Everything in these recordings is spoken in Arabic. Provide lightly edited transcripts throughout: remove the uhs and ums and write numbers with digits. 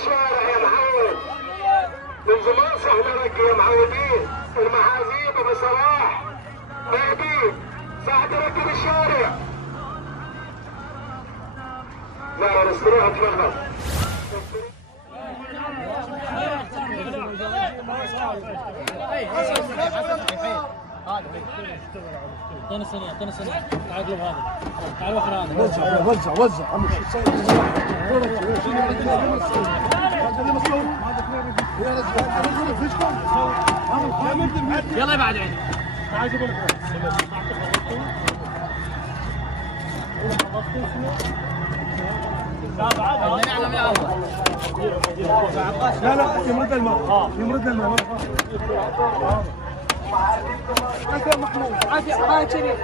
الشارع يا معود. من زمان صحنا لك يا معودين. المحاذيب ابو صلاح مهدي ساعة ركب الشارع. لا استريح تفضل. اعطينا ثانية اعطينا ثانية. تعال قلب هذا. تعال وخر هذا. وزع وزع وزع. يلا بعد عين. لا لا يمرد الماء يمرد الماء. عافية محمود عافية هاي شريف.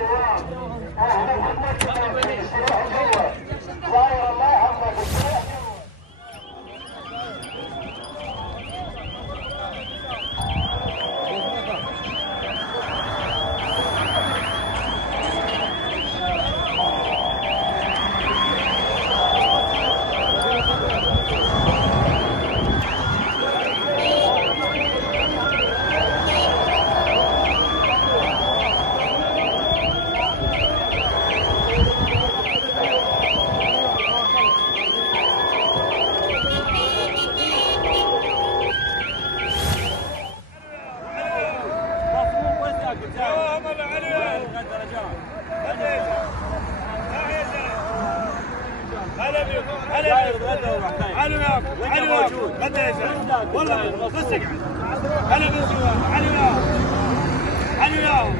والله بس اقعد. هلا بالزوار. علي وياهم. علي وياهم.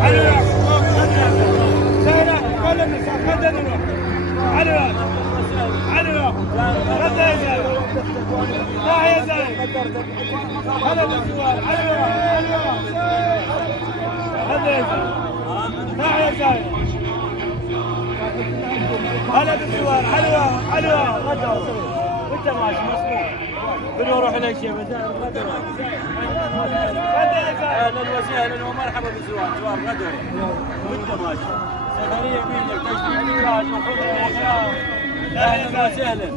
علي وياهم. سهلة كل النساء خدني وياهم. علي وياهم. علي وياهم. غدا يا زين. لا يا زين. هلا بالزوار. علي وياهم. غدا يا زين. لا يا زين. هلا بالزوار. حلوه حلوه غدا وانت ماشي مصروف بنروح الى شيء غدا اهلا وسهلا ومرحبا بالزوار. زوار غدا وانت ماشي سفريه منك تشتري ميراج وخذ اشياء. اهلا وسهلا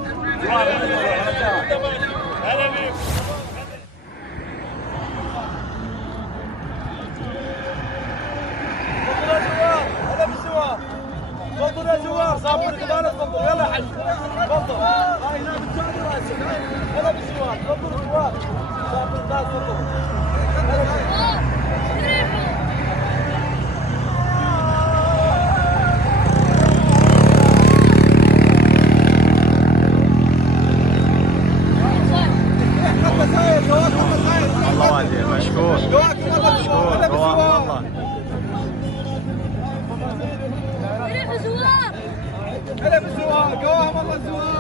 زوار غدا. هلا بك. هلا بالزوار. تفضل يا زوار. صابر قبالة تفضل. يلا يا حبيبي تفضل. هاي هنا بالجانب راسك. هلا بالزوار. تفضل زوار. صابر قبالة تفضل. الله والدي مشكور مشكور قواهم الله. هلا بالزوار. قواهم الله الزوار.